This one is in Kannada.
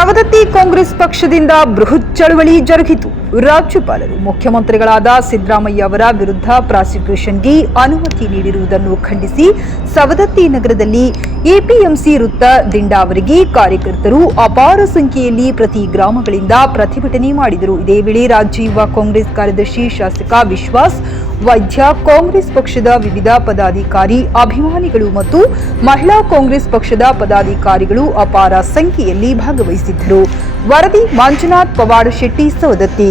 ಸವದತ್ತಿ ಕಾಂಗ್ರೆಸ್ ಪಕ್ಷದಿಂದ ಬೃಹತ್ ಚಳವಳಿ ಜರುಗಿತು. ರಾಜ್ಯಪಾಲರು ಮುಖ್ಯಮಂತ್ರಿಗಳಾದ ಸಿದ್ದರಾಮಯ್ಯ ಅವರ ವಿರುದ್ಧ ಪ್ರಾಸಿಕ್ಯೂಷನ್ಗೆ ಅನುಮತಿ ನೀಡಿರುವುದನ್ನು ಖಂಡಿಸಿ ಸವದತ್ತಿ ನಗರದಲ್ಲಿ ಎಪಿಎಂಸಿ ವೃತ್ತ ದಿಂಡಾವರಿಗೆ ಕಾರ್ಯಕರ್ತರು ಅಪಾರ ಸಂಖ್ಯೆಯಲ್ಲಿ ಪ್ರತಿ ಗ್ರಾಮಗಳಿಂದ ಪ್ರತಿಭಟನೆ ಮಾಡಿದರು. ಇದೇ ವೇಳೆ ರಾಜ್ಯ ಯುವ ಕಾಂಗ್ರೆಸ್ ಕಾರ್ಯದರ್ಶಿ ಶಾಸಕ ವಿಶ್ವಾಸ್ ವೈದ್ಯ, ಕಾಂಗ್ರೆಸ್ ಪಕ್ಷದ ವಿವಿಧ ಪದಾಧಿಕಾರಿ, ಅಭಿಮಾನಿಗಳು ಮತ್ತು ಮಹಿಳಾ ಕಾಂಗ್ರೆಸ್ ಪಕ್ಷದ ಪದಾಧಿಕಾರಿಗಳು ಅಪಾರ ಸಂಖ್ಯೆಯಲ್ಲಿ ಭಾಗವಹಿಸಿದ್ದರು. ವರದಿ ಮಂಜುನಾಥ್ ಪವಾಡ ಶೆಟ್ಟಿ, ಸವದತ್ತಿ.